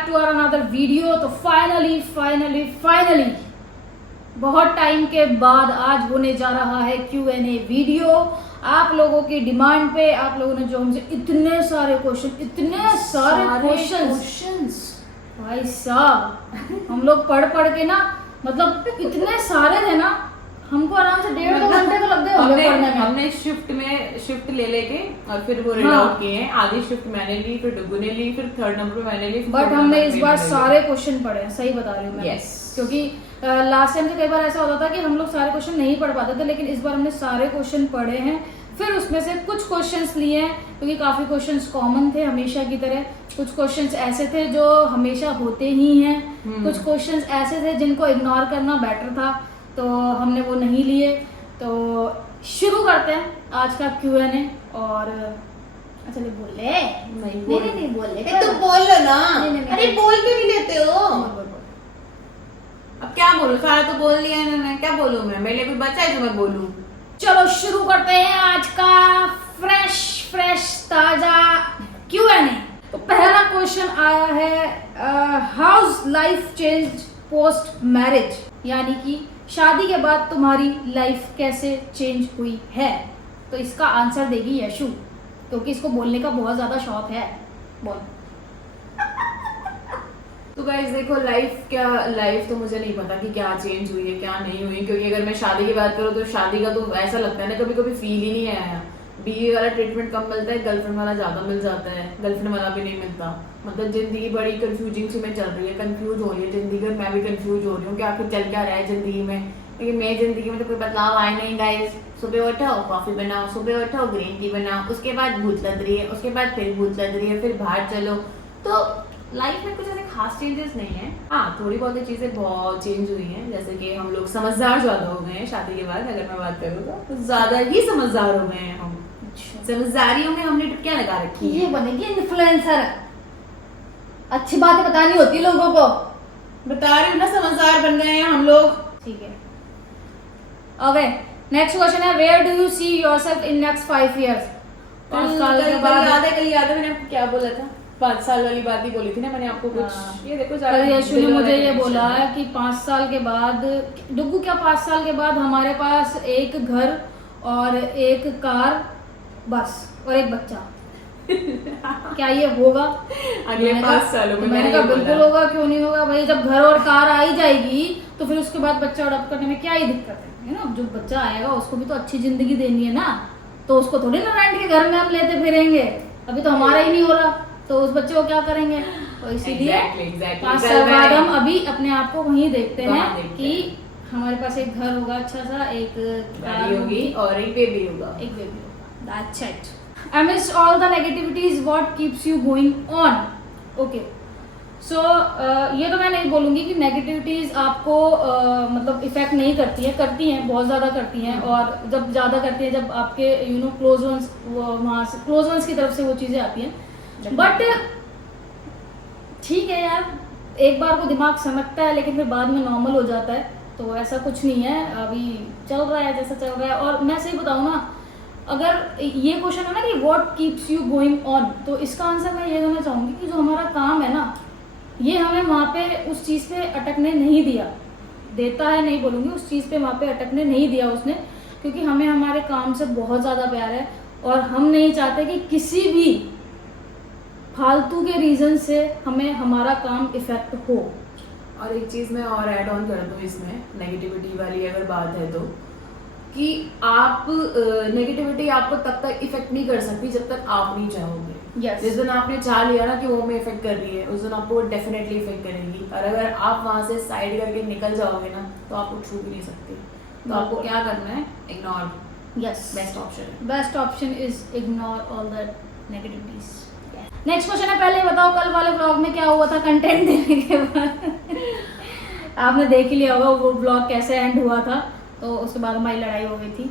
Back to our another video. तो finally बहुत time के बाद आज होने जा रहा है Q&A वीडियो। आप लोगों की डिमांड पे आप लोगों ने जो हमसे इतने सारे क्वेश्चंस भाई साहब हम लोग पढ़ के ना, मतलब इतने सारे थे ना, हमको आराम से 1.5-2 घंटे तो लग गए होंगे पढ़ने में। हमने शिफ्ट ले लेके और फिर वो रीड आउट किए हैं। आधी शिफ्ट मैंने ली, फिर डुगू ने ली, फिर थर्ड नंबर पे मैंने ली। बट हमने इस बार सारे क्वेश्चन पढ़े हैं, सही बता रही हूँ मैं। Yes. क्योंकि लास्ट टाइम तो कई बार ऐसा होता था कि हम लोग सारे क्वेश्चन नहीं पढ़ पाते थे, लेकिन इस बार हमने सारे क्वेश्चन पढ़े हैं। फिर उसमें से कुछ क्वेश्चंस लिए हैं क्योंकि काफी क्वेश्चंस कॉमन थे हमेशा की तरह। कुछ क्वेश्चंस ऐसे थे जो हमेशा होते ही हैं, कुछ क्वेश्चंस ऐसे थे जिनको इग्नोर करना बेटर था, तो हमने वो नहीं लिए। तो शुरू करते हैं आज का Q&A। और अच्छा नहीं बोल ले, नहीं बोल ले, तो बोल लो ना। नहीं। अरे बोल के भी लेते हो। बोल। अब क्या बोलूं, सारा तो बोल दिया इन्होंने, क्या बोलूं मैं? मेरे लिए भी बचा है जो मैं बोलूं। चलो शुरू करते हैं आज का फ्रेश ताजा Q&A। तो पहला क्वेश्चन आया है, house life change post marriage, यानी कि शादी के बाद तुम्हारी लाइफ कैसे चेंज हुई है। तो इसका आंसर देगी यशु, क्योंकि इसको बोलने का बहुत ज्यादा शौक है। बोल। तो गाइस देखो, लाइफ तो मुझे नहीं पता कि क्या चेंज हुई है क्या नहीं हुई, क्योंकि अगर मैं शादी की बात करूँ तो शादी का तो ऐसा लगता है ना, कभी कभी फील ही नहीं आया। बीवी वाला ट्रीटमेंट कम मिलता है, गर्लफ्रेंड वाला ज्यादा मिल जाता है, गर्लफ्रेंड वाला भी नहीं मिलता। मतलब जिंदगी बड़ी कंफ्यूजिंग सी में चल रही है, कंफ्यूज हो रही है जिंदगी, और मैं भी कंफ्यूज हो रही हूँ कि आखिर चल क्या रहा है जिंदगी में। लेकिन मेरी जिंदगी में तो कोई बदलाव आया नहीं गाइस। सुबह उठो कॉफी बनाओ, सुबह उठो ग्रीन टी बनाओ, उसके बाद भूत लग रही है, उसके बाद फिर भूत लग रही है, फिर बाहर चलो। तो लाइफ में कुछ ऐसे खास चेंजेस नहीं है। हाँ, थोड़ी बहुत चीजें बहुत चेंज हुई हैं, जैसे कि हम लोग समझदार ज्यादा हो गए हैं शादी के बाद। अगर मैं बात करूँ तो ज्यादा ही समझदार हो गए हैं हम। समझदारियों में हमने टुक्कियां लगा रखी ये बनेगी इन्फ्लुएंसर। अच्छी बातें बतानी होती है लोगों को। बता रही हूँ ना, समझदार बन गए हैं हम लोग। ठीक है, ओके। नेक्स्ट क्वेश्चन है, where do you see yourself in next 5 years। 5 साल के बाद कल याद है मैंने आपको क्या बोला था? 5 साल वाली बात ही बोली थी ना मैंने आपको कुछ। हाँ। ये देखो, कल यशु ने मुझे ये बोला कि 5 साल के बाद, डुगू क्या 5 साल के बाद हमारे पास एक घर और एक कार बस और एक बच्चा। क्या ये होगा अगले 5 सालों में? मैंने कहा बिल्कुल होगा, क्यों नहीं होगा भाई। जब घर और कार आ ही जाएगी तो फिर उसके बाद बच्चा अडॉप्ट करने में क्या ही दिक्कत है ना। जो बच्चा आएगा उसको भी तो अच्छी जिंदगी देनी है ना, तो उसको थोड़ी ना रेंट के घर में हम लेते फिरेंगे। अभी तो हमारा ही नहीं हो रहा, तो उस बच्चे को क्या करेंगे। तो इसीलिए 5 साल बाद हम अभी अपने आप को वहीं देखते हैं कि हमारे पास एक घर होगा अच्छा सा, एक गाड़ी होगी और एक बेबी होगा। That's it. Amidst all the negativities, what keeps you going on? Okay. So ये तो मैं नहीं बोलूँगी कि नेगेटिविटीज आपको मतलब इफेक्ट नहीं करती है, करती हैं, बहुत ज़्यादा करती हैं। और जब ज़्यादा करती हैं, जब आपके क्लोज वंस वहाँ से क्लोज वंस की तरफ से वो चीज़ें आती हैं। बट ठीक है यार, एक बार को दिमाग समझता है, लेकिन फिर बाद में नॉर्मल हो जाता है। तो ऐसा कुछ नहीं है, अभी चल रहा है जैसा चल रहा है। और मैं सही बताऊँ ना, अगर ये क्वेश्चन है ना कि what keeps you going on, तो इसका आंसर मैं ये देना चाहूँगी कि जो हमारा काम है ना, ये हमें वहाँ पे उस चीज़ पे अटकने नहीं दिया। देता है नहीं बोलूँगी, उस चीज़ पे वहाँ पे अटकने नहीं दिया उसने, क्योंकि हमें हमारे काम से बहुत ज़्यादा प्यार है और हम नहीं चाहते कि किसी भी फालतू के रीज़न से हमें हमारा काम इफेक्ट हो। और एक चीज मैं और ऐड ऑन कर दूं इसमें, नेगेटिविटी वाली अगर बात है तो, कि आप नेगेटिविटी आपको तब तक इफेक्ट नहीं कर सकती जब तक आप नहीं चाहोगे। Yes. जिस दिन आपने चाह लिया ना कि वो हमें इफेक्ट कर रही है, उस दिन आपको डेफिनेटली इफेक्ट करेगी। और अगर आप वहां से साइड करके निकल जाओगे ना, तो आप उठ छू भी नहीं सकते। तो आपको क्या करना है? Ignore. Yes, best option is ignore all the negativities. Next question है, पहले बताओ कल वाले व्लॉग में क्या हुआ था कंटेंट देने के बाद। आपने देख ही लिया होगा वो व्लॉग कैसे एंड हुआ था। तो उसके बाद हमारी लड़ाई हो गई थी,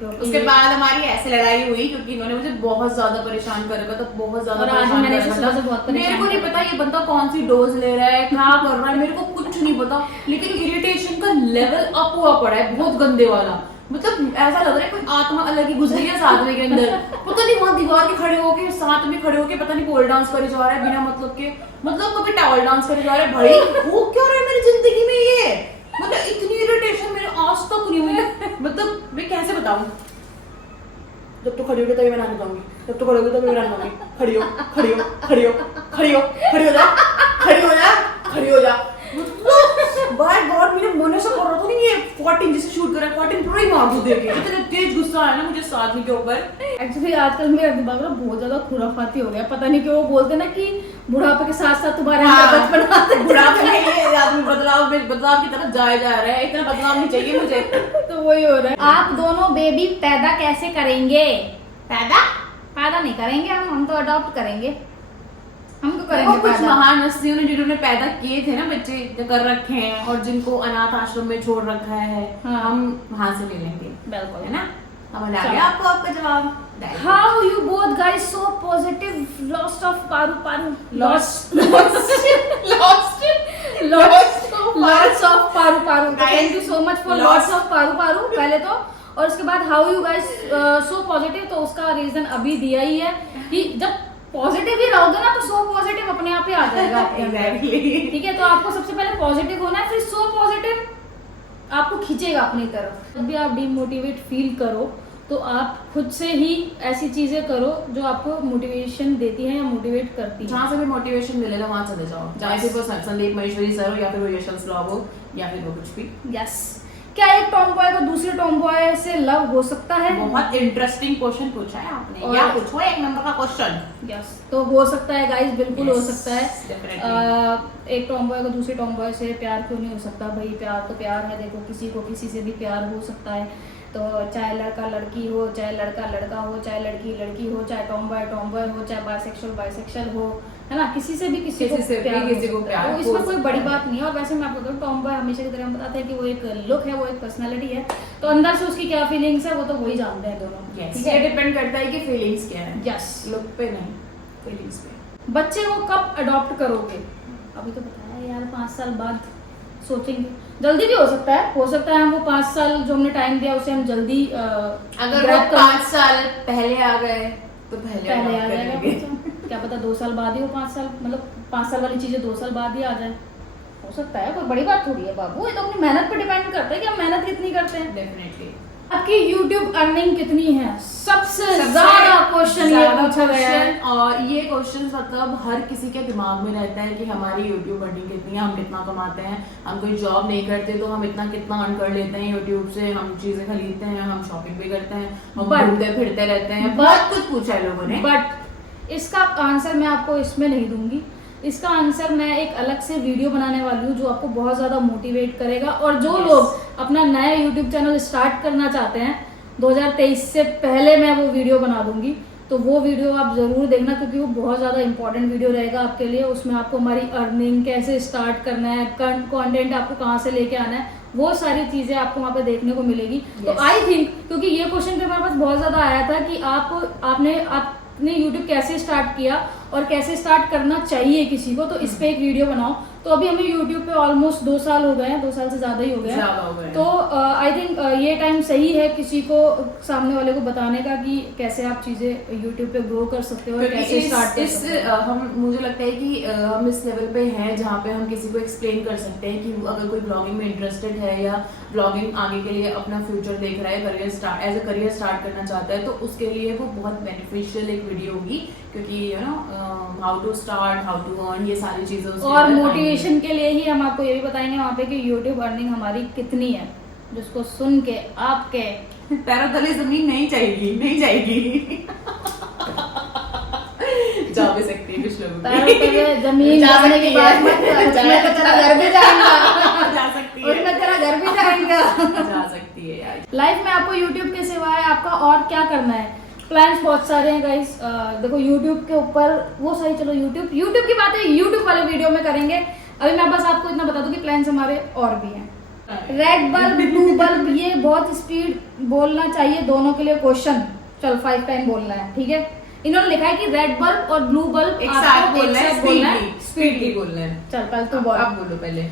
उसके बाद हमारी ऐसे लड़ाई हुई क्योंकि इन्होंने मुझे बहुत ज्यादा परेशान कर रखा था, बहुत ज्यादा। और आज मैंने इसे सुबह से बहुत परेशान मेरे को नहीं पता ये बंदा कौन सी डोज ले रहा है, क्या कर रहा है, मेरे को कुछ नहीं पता। लेकिन इरिटेशन का लेवल अप हुआ पड़ा है, बहुत गंदे वाला। मतलब ऐसा लग रहा है कोई आत्मा अलग ही गुजरी है साथ में के अंदर। पता नहीं वहां दीवार के खड़े होके साथ में खड़े होके पता नहीं पोल डांस करे जा रहा है बिना मतलब के, मतलब कभी टावल डांस करे जा रहा है। भाई वो क्या रहा है मेरी जिंदगी में ये, मतलब इतनी इरिटेशन मेरे आज तक नहीं हुई। मतलब मैं कैसे बताऊं, जब तो खड़ी होगी तभी मैं नाम बताऊंगी, जब तो खड़ी होगी तभी मैं नाम बताऊंगी। खड़ी हो खड़ी हो खड़ी हो खड़ी हो खड़ी हो जा खड़ी हो जा खड़ी हो जा। बाय गॉड मेरे मन से कर रहा था नहीं ये 14 जिसे शूट करा 14 प्रो ही मार दूं देके, इतना तेज गुस्सा आया ना मुझे साथ में के ऊपर। एक्चुअली आजकल मेरा दिमाग ना बहुत ज्यादा खुराफाती हो गया, पता नहीं क्यों। वो बोलते हैं ना कि बुढ़ापे के साथ साथ तुम्हारे अंदर बचपन आता है। बुढ़ापे में ये आदमी बदलाव की तरफ जाया जा रहा है, इतना बदलाव नहीं चाहिए मुझे। तो वही हो रहा है। आप दोनों बेबी पैदा कैसे करेंगे? पैदा नहीं करेंगे हम तो अडॉप्ट करेंगे। हम तो करेंगे कुछ पैदा। महान हस्तियों ने जिन्होंने पैदा किए थे ना बच्चे जो कर रखे हैं और जिनको अनाथ आश्रम में छोड़ रखा है, हाँ। हम वहां से ले लेंगे, बिल्कुल है ना। अब आ चलो। गया आपको आपका जवाब। How you both guys so positive? Lost of paru. Lost Lots of paru. Thank you so much for Lost. lots of paru पहले तो, और उसके बाद how you guys so positive, तो उसका रीजन अभी दिया ही है कि जब पॉजिटिव ही रहोगे ना तो सो पॉजिटिव अपने आप ही आ जाएगा आपके अंदर। Exactly. ठीक है, तो आपको सबसे पहले पॉजिटिव होना है, फिर सो पॉजिटिव आपको खींचेगा अपनी तरफ। जब भी आप डिमोटिवेट फील करो तो आप खुद से ही ऐसी चीजें करो जो आपको मोटिवेशन देती है या मोटिवेट करती है। जहाँ से भी मोटिवेशन मिलेगा वहां चले जाओ, चाहे फिर वो संदीप महेश्वरी सर हो या फिर वो यशवंत व्लॉग हो या फिर वो कुछ भी। यस। क्या एक टॉम बॉय को दूसरे टॉम बॉय से लव हो सकता है? बहुत इंटरेस्टिंग क्वेश्चन पूछा है आपने, और- या पूछो एक नंबर का क्वेश्चन। यस, तो हो सकता है गाइस, बिल्कुल हो Yes, सकता है। definitely. एक टॉम बॉय को दूसरे टॉम बॉय से प्यार क्यों नहीं हो सकता भाई? प्यार तो प्यार है, देखो किसी को किसी से भी प्यार हो सकता है। तो चाहे लड़का लड़की हो, चाहे लड़का लड़का हो, चाहे लड़की लड़की हो, चाहे टॉम बॉय हो, चाहे बाइसेक्सुअल हो, है ना, किसी से भी किसी को प्यार हो सकता है। तो इसमें कोई बड़ी बात नहीं है। और वैसे मैं आपको बताऊं, टॉम बॉय हमेशा की तरह हम बताते हैं कि वो एक लुक है, वो एक पर्सनालिटी है, तो अंदर से उसकी क्या फीलिंग्स है वो तो वही जानते हैं दोनों। ठीक है, डिपेंड करता है कि फीलिंग्स क्या है। यस, लुक पे नहीं, फीलिंग्स पे। बच्चे को कब अडॉप्ट करोगे? अभी तो बताया यार 5 साल बाद सोचेंगे। जल्दी भी हो सकता है हम वो 5 साल जो हमने टाइम दिया उसे हम जल्दी अगर वो grab कर- 5 साल पहले आ गए तो पहले पहले adopt आ कर जाएगा। लेंगे। क्या पता 2 साल बाद ही वो 5 साल, मतलब 5 साल वाली चीजें 2 साल बाद ही आ जाए, हो सकता है। कोई बड़ी बात थोड़ी है बाबू, ये तो अपनी मेहनत पे डिपेंड करता है कि हम मेहनत कितनी करते हैं। डेफिनेटली। आपकी YouTube अर्निंग कितनी है? सबसे ज्यादा क्वेश्चन ये पूछा गया है। और ये क्वेश्चन मतलब हर किसी के दिमाग में रहता है कि हमारी यूट्यूब अर्निंग कितनी है, हम कितना कमाते हैं। हम कोई जॉब नहीं करते तो हम कितना अर्न कर लेते हैं यूट्यूब से, हम चीजें खरीदते हैं, हम शॉपिंग भी करते हैं, हम But- घूमते फिरते रहते हैं, But- बहुत कुछ पूछा है लोगों ने। बट इसका आंसर मैं आपको इसमें नहीं दूंगी। इसका आंसर मैं एक अलग से वीडियो बनाने वाली हूँ जो आपको बहुत ज़्यादा मोटिवेट करेगा। और जो Yes. लोग अपना नया यूट्यूब चैनल स्टार्ट करना चाहते हैं 2023 से पहले मैं वो वीडियो बना दूंगी, तो वो वीडियो आप ज़रूर देखना क्योंकि वो बहुत ज़्यादा इंपॉर्टेंट वीडियो रहेगा आपके लिए। उसमें आपको हमारी अर्निंग कैसे स्टार्ट करना है, कंटेंट आपको कहाँ से लेके आना है, वो सारी चीज़ें आपको वहाँ पे देखने को मिलेगी। तो Yes. आई थिंक, क्योंकि ये क्वेश्चन मेरे पास बहुत ज़्यादा आया था कि आपने यूट्यूब कैसे स्टार्ट किया और कैसे स्टार्ट करना चाहिए किसी को, तो इस पे एक वीडियो बनाओ। तो अभी हमें यूट्यूब पे ऑलमोस्ट 2 साल हो गए हैं, 2 साल से ज़्यादा ही हो गए ज़्यादा हो गए हैं। हैं। तो आई थिंक ये टाइम सही है किसी को, सामने वाले को बताने का कि कैसे आप चीज़ें यूट्यूब पे ग्रो कर सकते हो और कैसे स्टार्ट कर सकते हो। हम मुझे लगता है कि हम इस लेवल पे हैं जहाँ पे हम किसी को एक्सप्लेन कर सकते हैं कि अगर कोई ब्लॉगिंग में इंटरेस्टेड है या ब्लॉगिंग आगे के लिए अपना फ्यूचर देख रहा है, एज अ करियर स्टार्ट करना चाहता है, तो उसके लिए वो बहुत बेनिफिशियल एक वीडियो होगी क्योंकि how to start, how to earn, ये सारी चीजें उसके और अंदर मोटिवेशन के लिए ही हम आपको ये भी बताएंगे वहाँ पे कि यूट्यूब अर्निंग हमारी कितनी है, जिसको सुन के आपके आएंगी। पैरों तले जमीन नहीं जाएगी जा भी सकती है कुछ लोगों पैरों तले जमीन जा जाने सकती की बात मत है। कर, उसमें तो तेरा घर भी जाएगा, जा सकती है, उसमें तेरा घर भी जाएगा। जा सकती है यार। लाइफ में आपको यूट्यूब के सिवाय आपका और क्या करना है? प्लान्स बहुत सारे हैं गाइस। देखो यूट्यूब के ऊपर वो सही, चलो यूट्यूब की बातें यूट्यूब वाले वीडियो में करेंगे। अभी मैं बस आपको इतना बता दूं कि प्लान्स हमारे और भी हैं। रेड बल्ब, ब्लू बल्ब, ये बहुत स्पीड बोलना चाहिए दोनों के लिए क्वेश्चन। चल 5 टाइम बोलना है, ठीक है। इन्होंने लिखा है कि रेड बल्ब और ब्लू बल्ब एक साथ बोलना है, स्पीडली स्पीडली बोलना है। चल पहले तू बोल। आप बोलो पहले।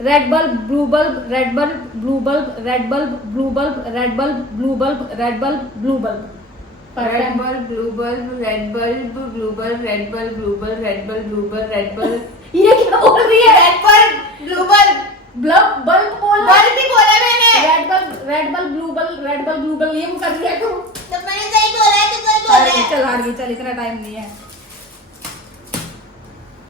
Red bulb blue bulb, red bulb blue bulb, red bulb blue bulb, red bulb blue bulb, red bulb blue bulb. Red bulb blue bulb, red bulb blue bulb, red bulb blue bulb, red bulb blue bulb, red bulb. ये क्या बोल रही है? Red bulb blue bulb bulb bulb बोल bulb भी बोला मैंने। Red bulb blue bulb, red bulb blue bulb, ये वो कर दिया तू। तो मैंने सही बोला है तो सही बोला है। चल हार गई, चल इतना टाइम नहीं है।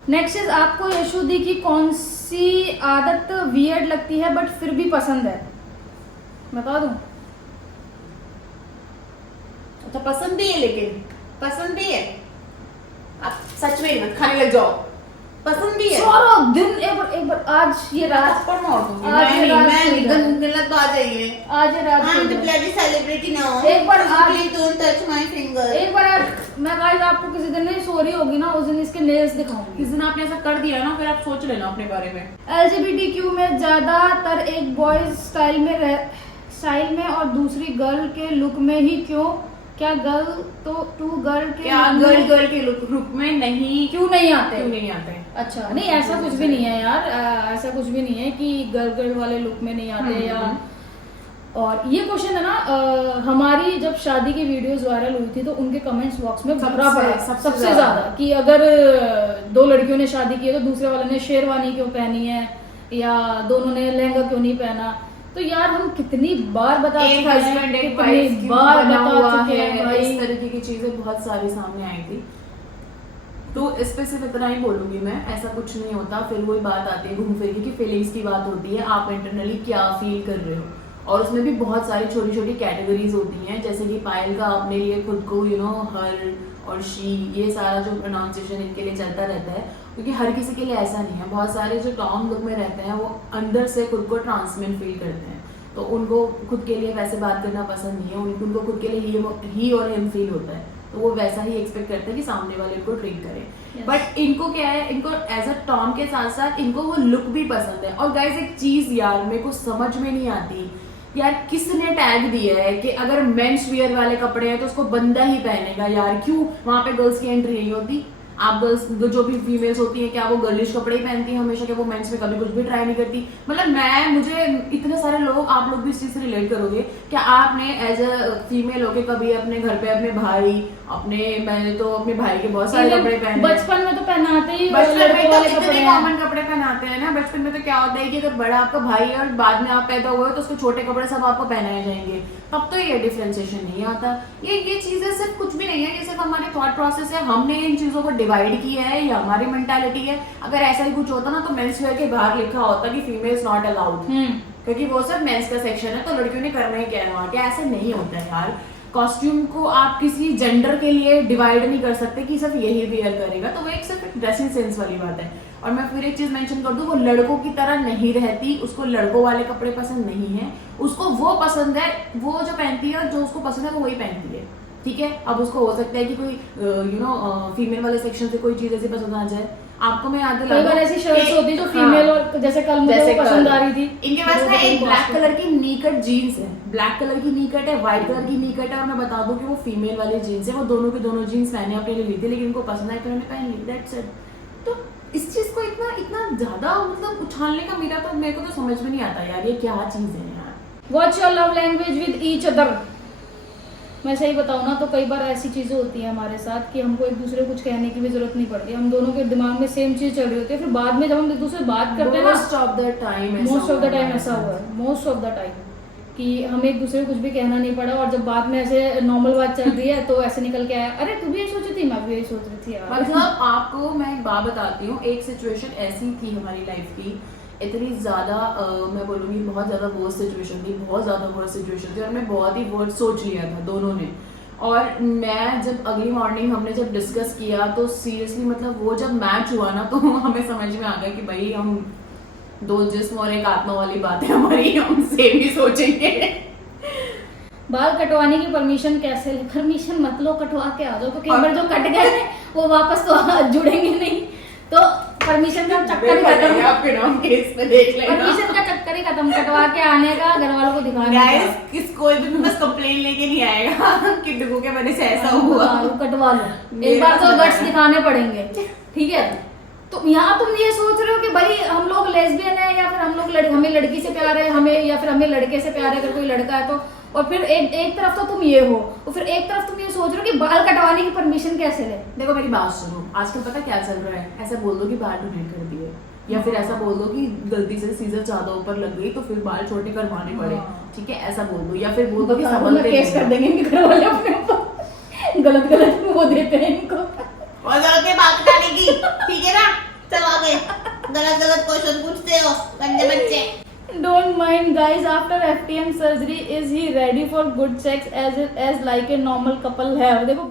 नेक्स्ट इज आपको यशोदी की कौन सी आदत वियर्ड लगती है बट फिर भी पसंद है? बता दूं? अच्छा पसंद भी है, लेकिन पसंद भी है। आप सच में मत खाने लग जाओ। पसंद भी है। सारा दिन एक बार आज ये रात पर मार दूंगी। आज ये रात मैं सो जाए। गलत बात है ये। आज ये रात आई सो एम द जाए। Bloody celebrity now. एक बार आज- please don't touch my finger. एक बार आज मैं गाइस आपको किसी दिन नहीं सो रही होगी ना, उस दिन इसके नेल्स दिखाऊंगी। किस दिन आपने ऐसा कर दिया ना, फिर आप सोच लेना अपने बारे में। LGBTQ में ज्यादातर एक बॉयज स्टाइल में और दूसरी गर्ल के लुक में ही क्यों? क्या गर्ल तो टू गर्ल के क्या look में गर्ल के लुक में नहीं क्यों नहीं आते? क्यों नहीं आते? अच्छा नहीं, ऐसा कुछ भी नहीं है यार, ऐसा कुछ भी नहीं है कि गर्ल वाले लुक में नहीं आते या। और ये क्वेश्चन है ना, हमारी जब शादी की वीडियोस वायरल हुई थी तो उनके कमेंट्स बॉक्स में भरा पड़ा सबसे ज्यादा कि अगर दो लड़कियों ने शादी की है तो दूसरे वाले ने शेरवानी क्यों पहनी है या दोनों ने लहंगा क्यों नहीं पहना। तो यार हम कितनी बार बता एक चुके हैं, हस्बैंड एक कितनी वाइफ बार बना बता हुआ चुके हैं है, भाई। इस तरीके की चीजें बहुत सारी सामने आई थी। तो इस पे सिर्फ इतना ही बोलूंगी मैं, ऐसा कुछ नहीं होता। फिर वही बात आती है घूम फिर के कि फीलिंग्स की बात होती है, आप इंटरनली क्या फील कर रहे हो। और उसमें भी बहुत सारी छोटी छोटी कैटेगरीज होती हैं, जैसे कि पायल का अपने लिए खुद को हर और शी, ये सारा जो प्रोनाउंसिएशन इनके लिए चलता रहता है, क्योंकि हर किसी के लिए ऐसा नहीं है। बहुत सारे जो टॉम लुक में रहते हैं वो अंदर से खुद को ट्रांसमेंट फील करते हैं, तो उनको खुद के लिए वैसे बात करना पसंद नहीं है। उनको खुद के लिए ही और हिम फील होता है, तो वो वैसा ही एक्सपेक्ट करते हैं कि सामने वाले को ट्रीट करें। बट इनको क्या है, इनको एज अ टॉम के साथ साथ इनको वो लुक भी पसंद है। और गाइस एक चीज यार मेरे को समझ में नहीं आती यार, किसने टैग दिया है कि अगर मेंस वियर वाले कपड़े हैं तो उसको बंदा ही पहनेगा? यार क्यों वहां पे गर्ल्स की एंट्री नहीं होती? आप गर्ल्स जो भी फीमेल्स होती हैं क्या वो गर्लिश कपड़े ही पहनती हैं हमेशा? क्या वो मेंस में कभी कुछ भी ट्राई नहीं करती? मतलब मुझे इतने सारे लोग, आप लोग भी इस चीज से रिलेट करोगे, क्या आपने एज अ फीमेल होके कभी अपने घर पे अपने भाई मैंने तो अपने भाई के बहुत सारे कपड़े पहने। बचपन में तो पहनाते ही बचपन में लड़कों तो वाले इतने कपड़े हैं। कॉमन कपड़े पहनाते हैं ना। बचपन में तो क्या होता है कि अगर बड़ा आपका भाई है और बाद में आप पैदा हुए तो उसके छोटे कपड़े सब आपको पहनाए जाएंगे, तब तो ये डिफरेंशिएशन नहीं आता। ये चीजें सिर्फ कुछ भी नहीं है, ये सिर्फ हमारे थॉट प्रोसेस है। हमने इन चीजों को डिवाइड किया है, ये हमारी मेंटालिटी है। अगर ऐसा ही कुछ होता ना तो मेंस वेयर के बाहर लिखा होता कि फीमेल्स नॉट अलाउड, क्योंकि वो सब मेंस का सेक्शन है, तो लड़कियों ने करना ही क्या है वहां। क्या ऐसे नहीं होता है यार। कॉस्ट्यूम को आप किसी जेंडर के लिए डिवाइड नहीं कर सकते कि सिर्फ यही वेयर करेगा, तो वो एक सिर्फ ड्रेसिंग सेंस वाली बात है। और मैं फिर एक चीज मेंशन कर दूं, वो लड़कों की तरह नहीं रहती, उसको लड़कों वाले कपड़े पसंद नहीं है, उसको वो पसंद है, वो जो पहनती है जो उसको पसंद है वो वही पहनती है, ठीक है। अब उसको हो सकता है कि कोई फीमेल वाले सेक्शन से कोई चीज ऐसी पसंद आ जाए। आपको मैं याद कई बार ऐसी शर्ट्स होती है जो फीमेल और जैसे कल मुझे वो पसंद आ रही थी। इनके पास ना एक ब्लैक कलर की नीकट जीन्स है, ब्लैक कलर की नीकट है, व्हाइट कलर की नीकट है, और मैं बता दूं कि वो फीमेल वाली जीन्स है। वो दोनों की दोनों जीन्स मैंने अपने लिए ली थी, लेकिन इनको पसंद आई तो मैंने पहन ली, दैट्स इट। तो इस चीज को इतना ज्यादा मतलब उछालने का मेरे को तो समझ में नहीं आता यार, ये क्या चीज है यार। What's your love language with each other? मैं सही बताऊँ ना तो कई बार ऐसी चीजें होती हैं हमारे साथ कि हमको एक दूसरे को कुछ कहने की भी जरूरत नहीं पड़ती, हम दोनों के दिमाग में सेम चीज चल रही होती है। फिर बाद में जब हम एक दूसरे से बात करते हैं मोस्ट ऑफ द टाइम ऐसा हुआ है, मोस्ट ऑफ द टाइम कि हमें एक दूसरे को कुछ भी कहना नहीं पड़ा, और जब बाद में ऐसे नॉर्मल बात चल रही है तो ऐसे निकल के आया, अरे तू भी यही सोची थी, मैं भी यही सोच रही थी यार। मतलब आपको मैं एक बात बताती हूँ, एक सिचुएशन ऐसी थी हमारी लाइफ की, इतनी ज्यादा मैं बोलूँगी बहुत ज्यादा वर्स्ट सिचुएशन थी, बहुत ज्यादा वर्स्ट सिचुएशन थी, और मैं बहुत ही वर्स्ट सोच लिया था दोनों ने। और मैं जब अगली मॉर्निंग हमने जब डिस्कस किया तो सीरियसली मतलब वो जब मैच हुआ ना तो हमें समझ में आ गया कि भाई हम दो जिस्म और एक आत्मा वाली बात है हमारी, हम सेम ही सोचेंगे। बाल कटवाने की परमिशन कैसे ले? परमिशन मत लो, कटवा के आ जाओ, क्योंकि अगर जो कट गए वो वापस तो जुड़ेंगे नहीं, तो परमिशन का चक्कर ही खत्म। आपके नाम केस पे देख लेना। परमिशन का चक्कर ही खत्म, कटवा के आने का, घर वालों को दिखाने गाइस किस कोई भी बस कंप्लेन लेके नहीं आएगा कि डुगू के वजह से ऐसा हुआ। कटवा लो, एक बार तो गट्स दिखाने पड़ेंगे, ठीक है। तो यहाँ तुम ये सोच रहे हो कि भाई हम लोग लेस्बियन है या फिर हम लोग हमें लड़की से प्यार है, हमें या फिर हमें लड़के से प्यार है अगर कोई लड़का है तो। और फिर एक तरफ तो तुम ये हो और फिर एक तरफ तुम ये सोच रहे हो कि बाल कटवाने की परमिशन कैसे ले। देखो मेरी बात सुनो, आजकल पता क्या चल रहा है, ऐसा बोल दो कि बाल डोनेट कर दिए, या फिर ऐसा बोल दो कि गलती से सीजर ज्यादा ऊपर लग गई तो फिर बाल छोटे करवाने पड़े, हाँ। ठीक है, ऐसा बोल दो। या फिर बोल दो कि हम संभलते केस कर देंगे इनके घर वाले अपने ऊपर, गलत वो देते हैं इनको। और जरूरत है बात बताने की, ठीक है ना? चलो आगे, गलत क्वेश्चन पूछते हो गंदे बच्चे। Don't mind guys, after FTM surgery is he ready for good sex as like a normal couple have? देखो